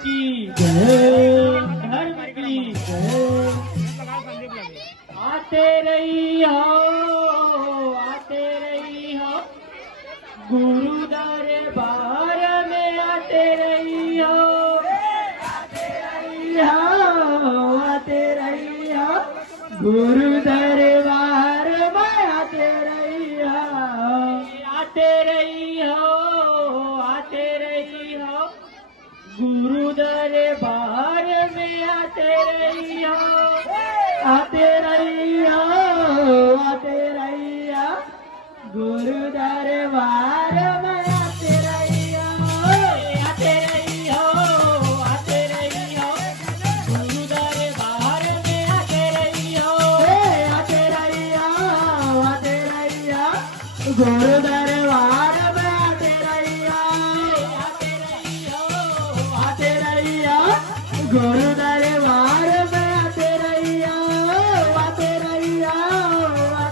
की जय, धर्म की जय। आते रही हो गुरु दरबार में, आते रही हो, आते रही हो गुरु दरबार में, आते रही हो गुरु दरबार में, आते रही हो, गुरु दरबार में, आते रही हो, गुरु दरबार में, आते रही हो, गुरु दरबार में, आते रही हो, गुरु दरबार में, आते रही हो, आते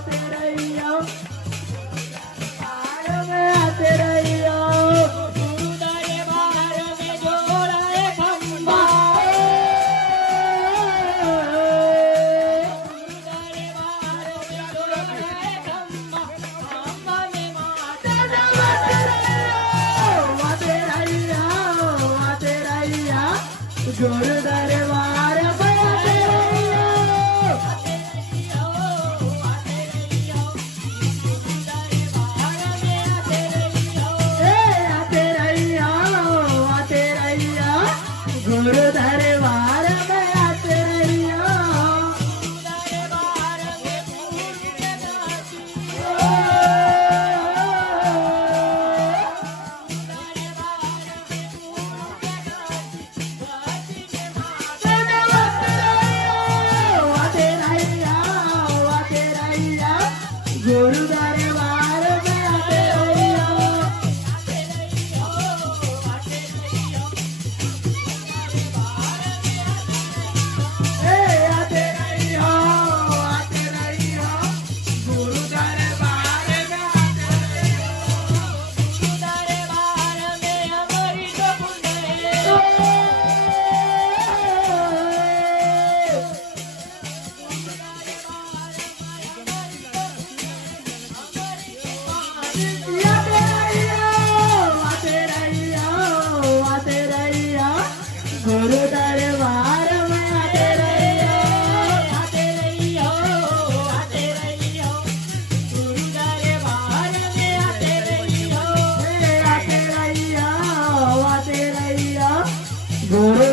रही हो गुरु दरबार में जोड़ा है खंबा, गुरु दरबार में जोड़ा है खंबा, खंबा में माता आते रही हो गुरु दरबार में, आते रही हो, गुरु दरबार में, आते रही हो, गुरु दरबार में, आते रही हो, आते रही हो गुरु दरबार में, आते रही हो, गुरु दरबार में हमारी तो गुरु दरबार में, आते रही हो, गुरु दरबार में, आते रही हो, गुरु